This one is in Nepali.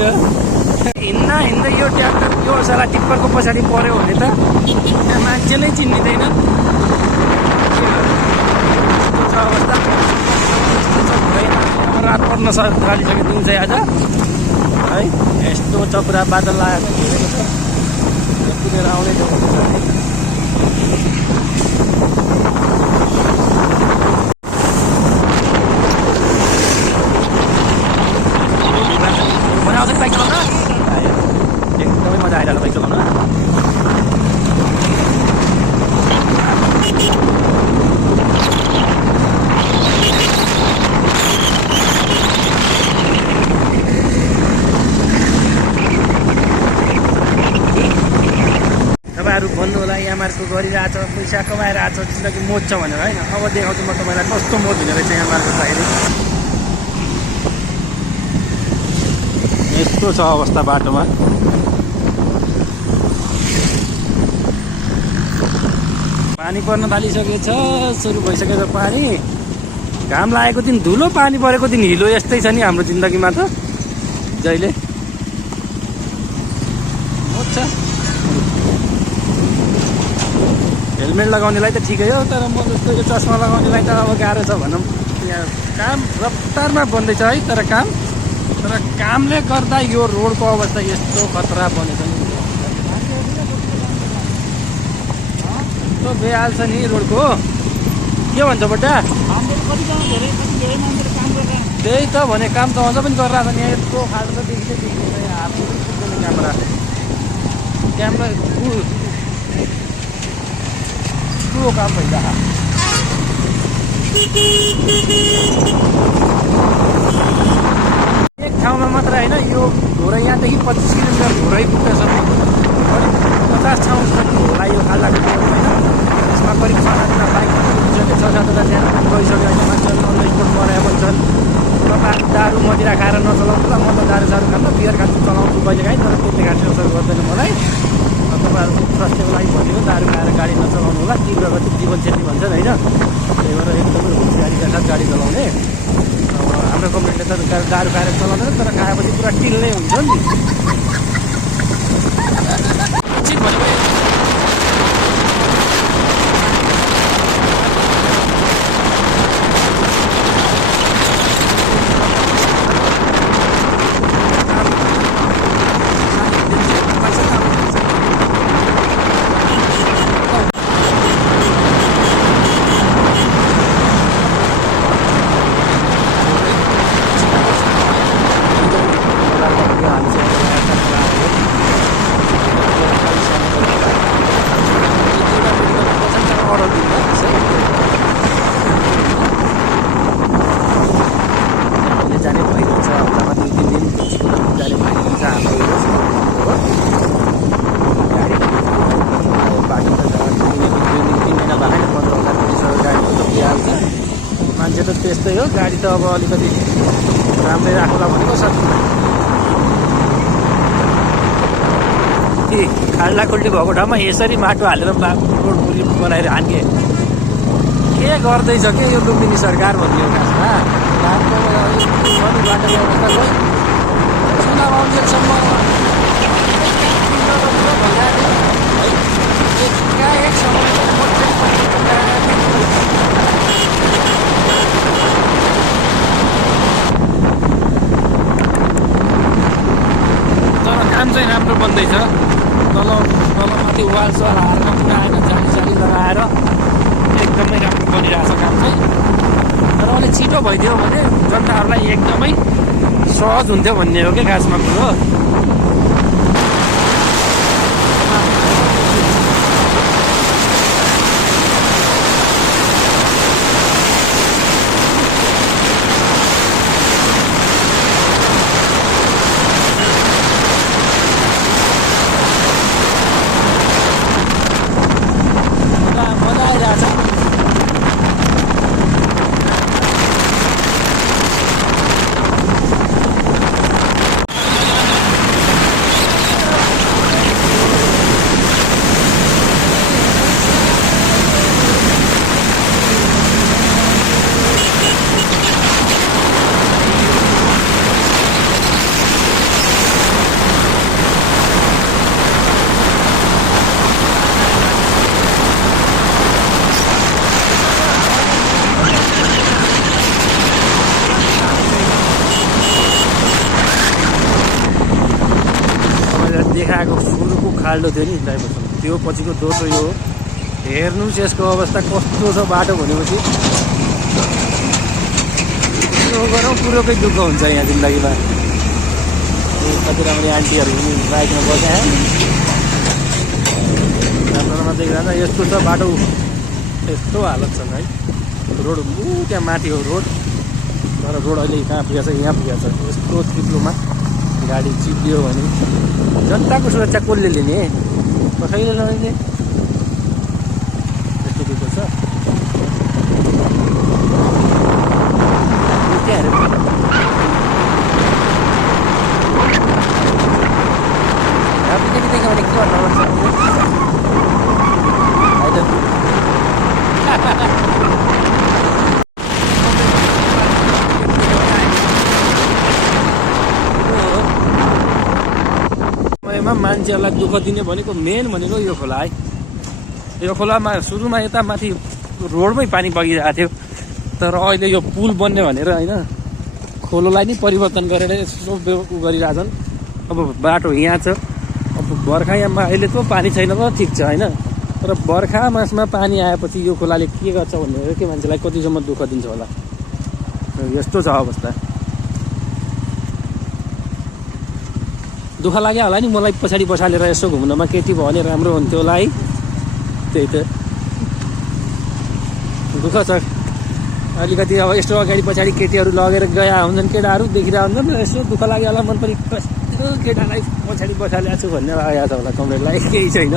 छ हिँड्दै यो ट्र्याक्टर यो साला टिप्परको पछाडि पऱ्यो भने त त्यहाँ मान्छेले चिन्दिँदैन अवस्था रात पर्न थालिसक्यो दिउँसै आज है यस्तो चपुरा बादल लागेको हेरेको छ कुदेर आउँदै जाउँ बनाउँछ बाइक चलाउन एकदमै मजा आइरहेको बाइक चलाउन तपाईँहरू भन्नु होला यामारको गरिरहेछ पैसा कमाइरहेछ जिन्दगी मोज छ भनेर होइन अब देखाउँछु म तपाईँलाई कस्तो मोज हुने रहेछ यामारको अहिले यस्तो छ अवस्था बाटोमा पानी पर्न थालिसकेको छ सुरु भइसकेको छ पानी घाम लागेको दिन धुलो पानी परेको दिन हिलो यस्तै छ नि हाम्रो जिन्दगीमा त जहिले मोज छ हेलमेट लगाउनेलाई त ठिकै हो तर म जस्तो यो चस्मा लगाउनेलाई त अब गाह्रो छ भनौँ यहाँ काम रफ्तारमा बन्दैछ है तर कामले गर्दा यो रोडको अवस्था यस्तो खतरा बनेछ नि यस्तो बेहाल छ नि रोडको के भन्छ बड्डा त्यही त भने काम त अझ पनि गरिरहेको छ नि यस्तो खाल्टो त देखिँदैन हातले पनि पुग्दैन क्यामेरा ठुलो काम भइरहेको एक ठाउँमा मात्र होइन यो घोरै यहाँदेखि 25 किलोमिटर घोरै पुग्दैछ 50 ठाउँ होला यो खाल्डाको होइन यसमा करिब 6-7 बाइक 6-7 त्यहाँ गइसक्यो होइन मान्छेहरू अन स्पोट मरेका पनि छन् तपाईँहरू दारू मदिरा खाएर नचलाउनु ल म त दारू खान्न बियर खान्छु चलाउँछु कहिलेकाहीँ तर त्यसले घाँस असर गर्दैन मलाई तपाईँहरूको स्वास्थ्यको लागि भनेको दारू खाएर गाडी नचलाउनु होला तीव्र गति जीवन क्षति भन्छन् होइन त्यही भएर एकदमै होसियारीका साथ गाडी चलाउने अब हाम्रो कम्युनिटीले त दारू खाएर चलाउँदैन तर खाएपछि पुरा टिल्नै हुन्छ नि मान्छे त त्यस्तै हो गाडी त अब अलिकति राम्रै राख्ला भनेको सर खाल्डाखुल्डी भएको ठाउँमा यसरी माटो हालेर रोड पुरी बनाएर हान्ने के गर्दैछ के यो लुम्बिनी सरकार भन्ने खासमा बाटो व्यवस्था चुनाव आउन्जेलसम्म एकाएक तर काम चाहिँ राम्रो बन्दैछ तलमाथि वाल साल हार्न पुरा आएन जाली लगाएर एकदमै राम्रो बनिरहेछ काम चाहिँ तर अलिक छिटो भइदियो भने जनताहरूलाई एकदमै सहज हुन्थ्यो भन्ने हो क्या खासमा कुरो खाल्डो थियो नि ड्राइभरसँग, त्यो पछिको दोस्रो यो हेर्नुहोस् यसको अवस्था कस्तो छ बाटो भनेपछि। यो गरौँ कुरोकै दुःख हुन्छ यहाँ जिन्दगीमा। कति राम्रो आन्टीहरू पनि बाइकमा बस्या राम्रो देखिरहन्छ। यस्तो छ बाटो, यस्तो हालत छ है। रोड त्यहाँ माथि हो रोड, तर रोड अहिले कहाँ पुगेको छ, यहाँ पुगेको छ। यस्तो चिप्लोमा गाडी चिप्लियो भने जनताको सुरक्षा कसले लिने, कसैले नलिने। यस्तो दुःख छ। मान्छेहरूलाई दुःख दिने भनेको मेन भनेको यो खोला है। यो खोलामा सुरुमा यता माथि रोडमै पानी बगिरहेको थियो, तर अहिले यो पुल बन्ने भनेर होइन खोलोलाई नै परिवर्तन गरेर यसो उ गरिरहेछन्। अब बाटो यहाँ छ, अब बर्खायाममा अहिले त पानी छैन त ठिक छ होइन, तर बर्खा मासमा पानी आएपछि यो खोलाले के गर्छ भनेर के मान्छेलाई कतिसम्म दुःख दिन्छ होला। यस्तो छ अवस्था। दुःख लाग्यो होला नि मलाई पछाडि बसालेर यसो घुम्नमा केटी भयो भने राम्रो हुन्थ्यो होला है। त्यही त दुःख छ अलिकति। अब यस्तो अगाडि पछाडि केटीहरू लगेर गएका हुन्छन्, केटाहरू देखिरहेको हुन्छन्, यसो दुःख लाग्यो होला मन पनि कस्तो केटालाई पछाडि बसालेको छु भन्ने लागेको छ होला कमरेडलाई। केही छैन।